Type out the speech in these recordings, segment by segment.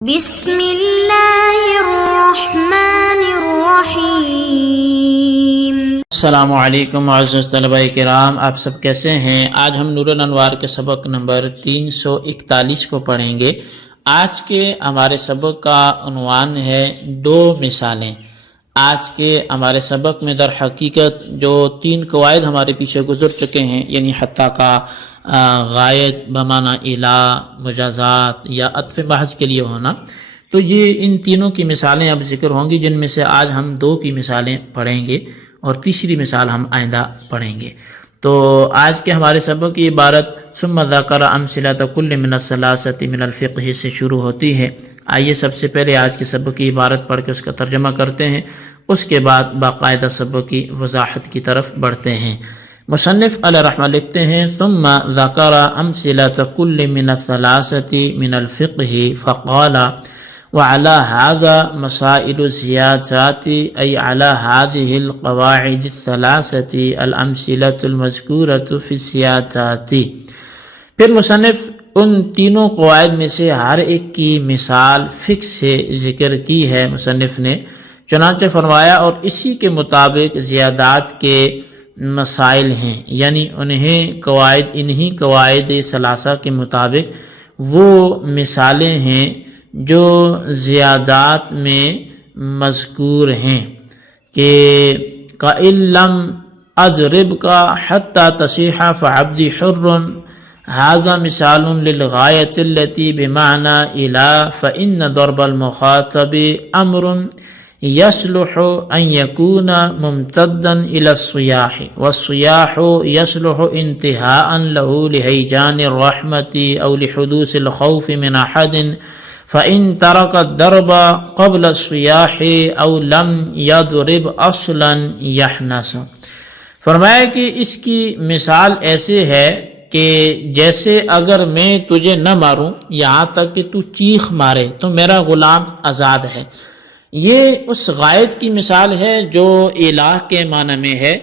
بسم اللہ الرحمن الرحیم۔ السلام علیکم معزز طلباء کرام، آپ سب کیسے ہیں؟ آج ہم نور الانوار کے سبق نمبر 341 کو پڑھیں گے۔ آج کے ہمارے سبق کا عنوان ہے دو مثالیں۔ آج کے ہمارے سبق میں در حقیقت جو 3 قواعد ہمارے پیچھے گزر چکے ہیں، یعنی حتیٰ کا غائب بمعنی الا، مجازات یا عطف محض کے لیے ہونا، تو یہ ان تینوں کی مثالیں اب ذکر ہوں گی، جن میں سے آج ہم 2 کی مثالیں پڑھیں گے اور تیسری مثال ہم آئندہ پڑھیں گے۔ تو آج کے ہمارے سبق کی عبارت ثم ذکر امثلۃ کل من الثلاثۃ من الفقہ سے شروع ہوتی ہے۔ آئیے سب سے پہلے آج کے سبق کی عبارت پڑھ کے اس کا ترجمہ کرتے ہیں، اس کے بعد باقاعدہ سبق کی وضاحت کی طرف بڑھتے ہیں۔ مصنف علیہ رحمہ لکھتے ہیں ثم ذکر امثلۃ کل من الثلاثۃ من الفقہ فقال وعلى هذا مسائل الزيادات أي على هذه القواعد الثلاثة الأمثلة المذكورة في الزيادات۔ پھر مصنف ان تینوں قواعد میں سے ہر ایک کی مثال فقہ سے ذکر کی ہے مصنف نے، چنانچہ فرمایا اور اسی کے مطابق زیادات کے مسائل ہیں، یعنی انہی قواعد ثلاثہ کے مطابق وہ مثالیں ہیں جو زیادات میں مذکور ہیں کہ قَإِن لَّمْ أَضْرِبْكَ حَتَّى تَصِيحَ فَعَبْدِي حُرٌّ هذا مثال للغاية التي بمعنى إلى فإن ضرب المخاطب أمر يصلح أن يكون ممتدا إلى الصياح، والصياح يصلح انتهاء له لهيجان الرحمة أو لحدوث الخوف من أحد، فإن ترك الضرب قبل الصياح أو لم يضرب أصلا يحنس۔ فرمایا کہ اس کی مثال ایسے ہے کہ جیسے اگر میں تجھے نہ ماروں یہاں تک کہ تو چیخ مارے تو میرا غلام آزاد ہے۔ یہ اس غائب کی مثال ہے جو الہ کے معنی میں ہے،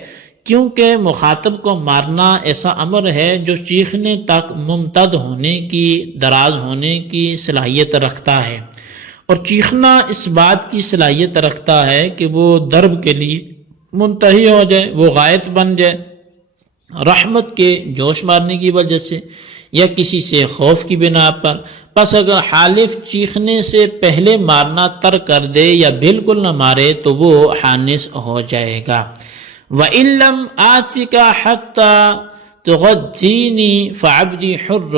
کیونکہ مخاطب کو مارنا ایسا امر ہے جو چیخنے تک ممتد ہونے کی، دراز ہونے کی صلاحیت رکھتا ہے، اور چیخنا اس بات کی صلاحیت رکھتا ہے کہ وہ ضرب کے لیے منتہی ہو جائے، وہ غائب بن جائے، رحمت کے جوش مارنے کی وجہ سے یا کسی سے خوف کی بنا پر۔ پس اگر حالف چیخنے سے پہلے مارنا ترک کر دے یا بالکل نہ مارے تو وہ حانس ہو جائے گا۔ وَإِن لَّمْ آتِكَ حَتَّى تُغَدِّينِي فَعَبْدِي حُرٌّ،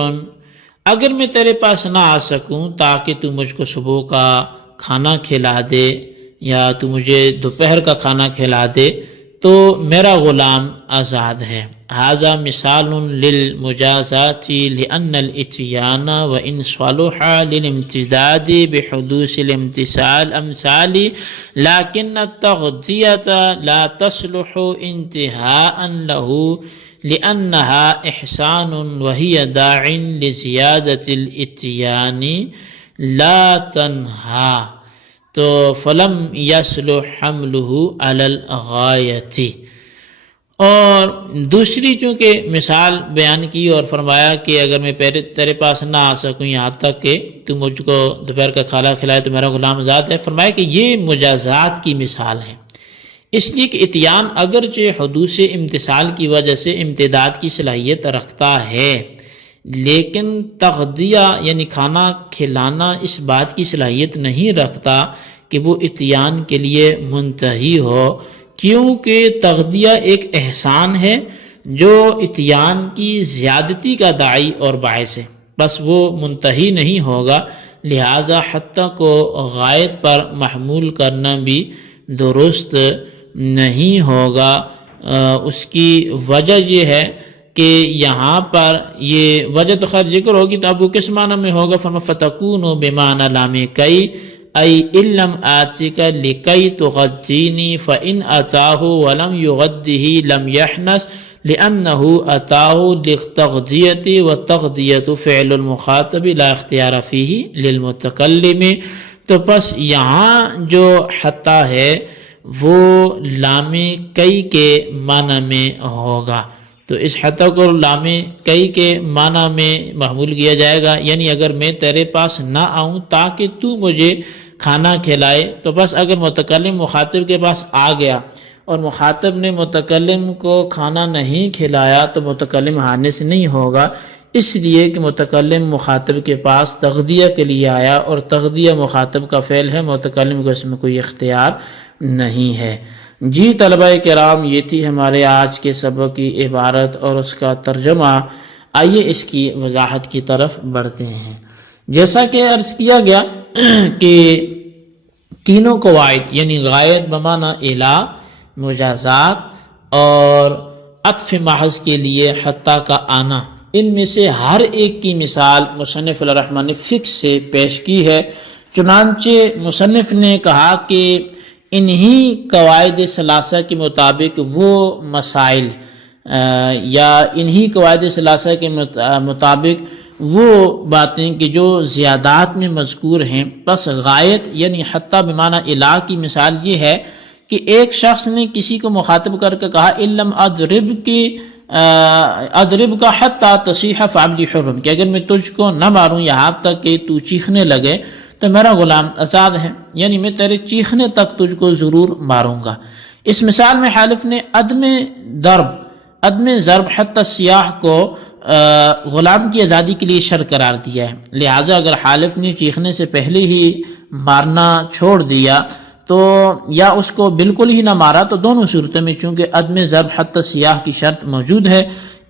اگر میں تیرے پاس نہ آ سکوں تاکہ تو مجھ کو صبح کا کھانا کھلا دے یا تو مجھے دوپہر کا کھانا کھلا دے تو میرا غلام آزاد ہے۔ هذا مثال للمجازات لأن الاتيان وإن صلح للامتداد بحدوث الامتثال أمثال لكن التغذية لا تصلح انتهاء له لأنها إحسان وهي داع لزيادة الاتيان لا تنهى، تو فلم يصلح حمله على الغاية۔ اور دوسری چونکہ مثال بیان کی اور فرمایا کہ اگر میں تیرے پاس نہ آ سکوں یہاں تک کہ تو مجھ کو دوپہر کا کھانا کھلائے تو میرا غلام آزاد ہے، فرمایا کہ یہ مجازات کی مثال ہے، اس لیے کہ اتیان اگرچہ حدوث امتثال کی وجہ سے امتداد کی صلاحیت رکھتا ہے، لیکن تغذیہ یعنی کھانا کھلانا اس بات کی صلاحیت نہیں رکھتا کہ وہ اتیان کے لیے منتہی ہو، کیونکہ تغذیہ ایک احسان ہے جو اتیان کی زیادتی کا داعی اور باعث ہے، بس وہ منتہی نہیں ہوگا، لہذا حتیٰ کو غائب پر محمول کرنا بھی درست نہیں ہوگا۔ اس کی وجہ یہ ہے کہ یہاں پر یہ وجہ تو خیر ذکر ہوگی تو اب وہ کس معنی میں ہوگا؟ فَتَكُونُ بِمَعْنَى لَامِ كَيْ أي إن لم آتِكَ لكي تغديني فإن أتاه ولم يغده لم يحنس لأنه أتاه للتغذية والتغذية فعل المخاطب لا اختيار فيه للمتكلم۔ تو بس یہاں جو حتیٰ ہے وہ لام کئی کے معنی میں ہوگا، تو اس حتی کو لام کئی کے معنی میں محمول کیا جائے گا، یعنی اگر میں تیرے پاس نہ آؤں تاکہ تو مجھے کھانا کھلائے، تو بس اگر متکلم مخاطب کے پاس آ گیا اور مخاطب نے متکلم کو کھانا نہیں کھلایا تو متکلم آنے سے نہیں ہوگا، اس لیے کہ متکلم مخاطب کے پاس تغذیہ کے لیے آیا، اور تغذیہ مخاطب کا فعل ہے، متکلم کو اس میں کوئی اختیار نہیں ہے۔ جی طلبہ کرام، یہ تھی ہمارے آج کے سبق کی عبارت اور اس کا ترجمہ۔ آئیے اس کی وضاحت کی طرف بڑھتے ہیں۔ جیسا کہ عرض کیا گیا کہ تینوں قواعد یعنی غائب بمعنی الا، مجازات اور عطف محض کے لیے حتی کا آنا، ان میں سے ہر ایک کی مثال مصنف الرحمن نے فقہ سے پیش کی ہے۔ چنانچہ مصنف نے کہا کہ انہی قواعد ثلاثہ کے مطابق وہ مسائل یا انہی قواعد ثلاثہ کے مطابق وہ باتیں کہ جو زیادات میں مذکور ہیں، پس غایت یعنی حتی بمعنی الا کی مثال یہ ہے کہ ایک شخص نے کسی کو مخاطب کر کے کہا علم اضرب کا حتی تصیح فعبدی حرم، کہ اگر میں تجھ کو نہ ماروں یہاں تک کہ تو چیخنے لگے تو میرا غلام آزاد ہے، یعنی میں تیرے چیخنے تک تجھ کو ضرور ماروں گا۔ اس مثال میں حالف نے عدم ضرب حتی سیاح کو غلام کی آزادی کے لیے شرط قرار دیا ہے، لہٰذا اگر حالف نے چیخنے سے پہلے ہی مارنا چھوڑ دیا تو یا اس کو بالکل ہی نہ مارا تو دونوں صورتوں میں چونکہ عدم ضرب حتی سیاح کی شرط موجود ہے،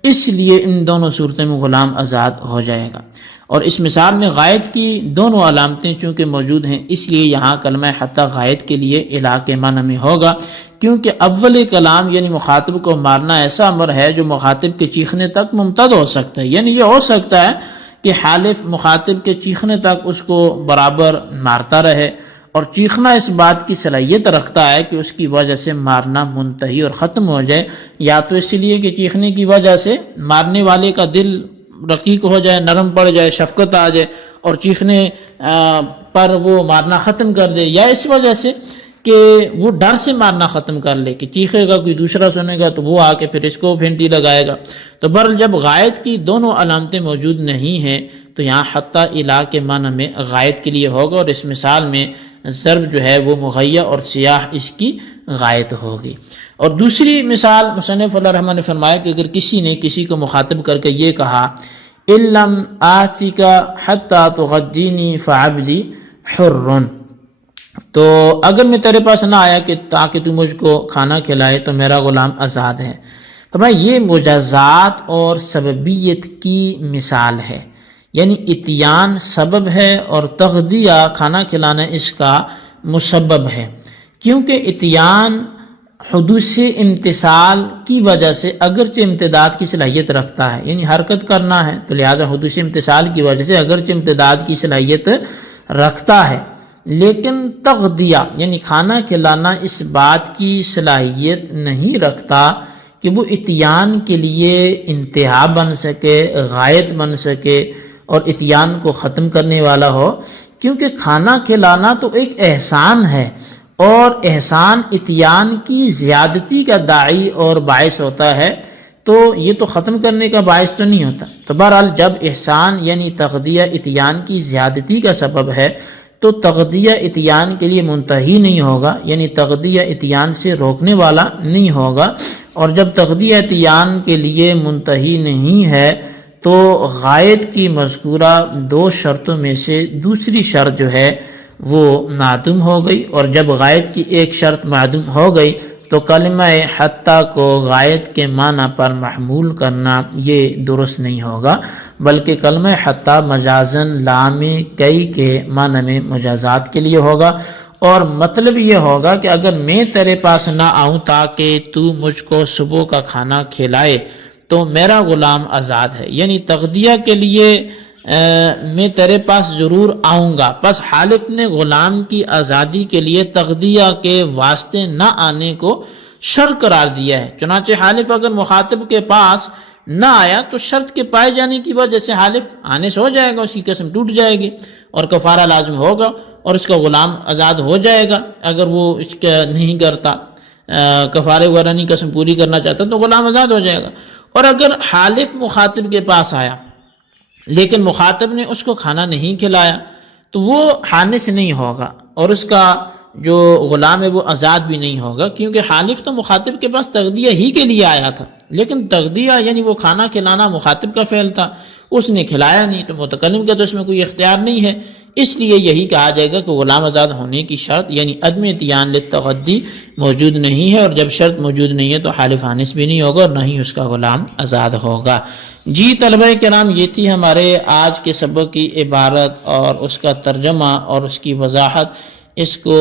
اس لیے ان دونوں صورتوں میں غلام آزاد ہو جائے گا۔ اور اس مثال میں غائب کی دونوں علامتیں چونکہ موجود ہیں، اس لیے یہاں کلمہ حتی غائب کے لیے الا کے معنی میں ہوگا، کیونکہ اول کلام یعنی مخاطب کو مارنا ایسا امر ہے جو مخاطب کے چیخنے تک ممتد ہو سکتا ہے، یعنی یہ ہو سکتا ہے کہ حالف مخاطب کے چیخنے تک اس کو برابر مارتا رہے، اور چیخنا اس بات کی صلاحیت رکھتا ہے کہ اس کی وجہ سے مارنا منتہی اور ختم ہو جائے، یا تو اس لیے کہ چیخنے کی وجہ سے مارنے والے کا دل رقیق ہو جائے، نرم پڑ جائے، شفقت آ جائے اور چیخنے پر وہ مارنا ختم کر دے، یا اس وجہ سے کہ وہ ڈر سے مارنا ختم کر لے کہ چیخے گا کوئی دوسرا سنے گا تو وہ آ کے پھر اس کو پھینٹی لگائے گا۔ تو بہرحال جب غائب کی دونوں علامتیں موجود نہیں ہیں تو یہاں حتی الا کے معنی میں غائب کے لیے ہوگا، اور اس مثال میں ضرب جو ہے وہ مغیّر اور سیاح اس کی غائب ہوگی۔ اور دوسری مثال مصنف اللہ الرحمن نے فرمایا کہ اگر کسی نے کسی کو مخاطب کر کے یہ کہا اِلَّمْ آتِكَ حَتَّى تُغَدِّينِي فَعَبْدِي حُرٌّ، تو اگر میں تیرے پاس نہ آیا کہ تاکہ تو مجھ کو کھانا کھلائے تو میرا غلام آزاد ہے۔ فرمایا یہ مجازات اور سببیت کی مثال ہے، یعنی اتیان سبب ہے اور تغذیہ کھانا کھلانا اس کا مسبب ہے، کیونکہ اتیان حدوث امتثال کی وجہ سے اگرچہ امتداد کی صلاحیت رکھتا ہے، یعنی حرکت کرنا ہے تو لہذا حدوث امتثال کی وجہ سے اگرچہ امتداد کی صلاحیت رکھتا ہے، لیکن تغذیہ یعنی کھانا کھلانا اس بات کی صلاحیت نہیں رکھتا کہ وہ اتیان کے لیے انتہا بن سکے، غایت بن سکے اور اتیان کو ختم کرنے والا ہو، کیونکہ کھانا کھلانا تو ایک احسان ہے اور احسان اتیان کی زیادتی کا داعی اور باعث ہوتا ہے، تو یہ تو ختم کرنے کا باعث تو نہیں ہوتا۔ تو بہرحال جب احسان یعنی تغذیہ اتیان کی زیادتی کا سبب ہے تو تغذیہ اتیان کے لیے منتہی نہیں ہوگا، یعنی تغذیہ اتیان سے روکنے والا نہیں ہوگا، اور جب تغذیہ اتیان کے لیے منتہی نہیں ہے تو غائب کی مذکورہ دو شرطوں میں سے دوسری شرط جو ہے وہ معدوم ہو گئی، اور جب غائب کی ایک شرط معدوم ہو گئی تو کلمہ حتی کو غائب کے معنی پر محمول کرنا یہ درست نہیں ہوگا، بلکہ کلمہ حتی مجازن لام کئی کے معنی میں مجازات کے لیے ہوگا، اور مطلب یہ ہوگا کہ اگر میں تیرے پاس نہ آؤں تاکہ تو مجھ کو صبح کا کھانا کھلائے تو میرا غلام آزاد ہے، یعنی تغذیہ کے لیے میں تیرے پاس ضرور آؤں گا، بس حالف نے غلام کی آزادی کے لیے تغذیہ کے واسطے نہ آنے کو شرط قرار دیا ہے۔ چنانچہ حالف اگر مخاطب کے پاس نہ آیا تو شرط کے پائے جانے کی وجہ سے حالف آنے سے ہو جائے گا، اس کی قسم ٹوٹ جائے گی اور کفارہ لازم ہوگا اور اس کا غلام آزاد ہو جائے گا۔ اگر وہ اس کا نہیں کرتا، کفارے وغیرہ نہیں قسم پوری کرنا چاہتا تو غلام آزاد ہو جائے گا۔ اور اگر حالف مخاطب کے پاس آیا لیکن مخاطب نے اس کو کھانا نہیں کھلایا تو وہ حانس نہیں ہوگا اور اس کا جو غلام ہے وہ آزاد بھی نہیں ہوگا، کیونکہ حالف تو مخاطب کے پاس تغذیہ ہی کے لیے آیا تھا، لیکن تغذیہ یعنی وہ کھانا کھلانا مخاطب کا فعل تھا، اس نے کھلایا نہیں تو متکلم کا تو اس میں کوئی اختیار نہیں ہے، اس لیے یہی کہا جائے گا کہ غلام آزاد ہونے کی شرط یعنی عدم اتیان للتغدی موجود نہیں ہے، اور جب شرط موجود نہیں ہے تو حالف حانس بھی نہیں ہوگا اور نہ ہی اس کا غلام آزاد ہوگا۔ جی طلبہ کرام، یہ تھی ہمارے آج کے سبق کی عبارت اور اس کا ترجمہ اور اس کی وضاحت۔ اس کو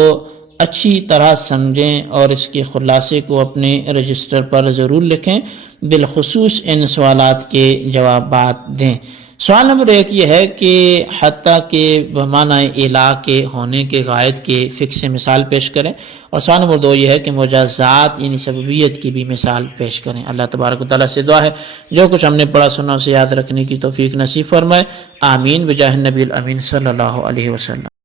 اچھی طرح سمجھیں اور اس کے خلاصے کو اپنے رجسٹر پر ضرور لکھیں، بالخصوص ان سوالات کے جوابات دیں۔ سوال نمبر 1 یہ ہے کہ حتیٰ کہ بمعنی الا کے ہونے کے غائب کے فک سے مثال پیش کریں، اور سوال نمبر 2 یہ ہے کہ مجازات یعنی سببیت کی بھی مثال پیش کریں۔ اللہ تبارک و تعالیٰ سے دعا ہے جو کچھ ہم نے پڑھا سنا اسے یاد رکھنے کی توفیق نصیب فرمائے، آمین بجاہ النبی الامین صلی اللہ علیہ وسلم۔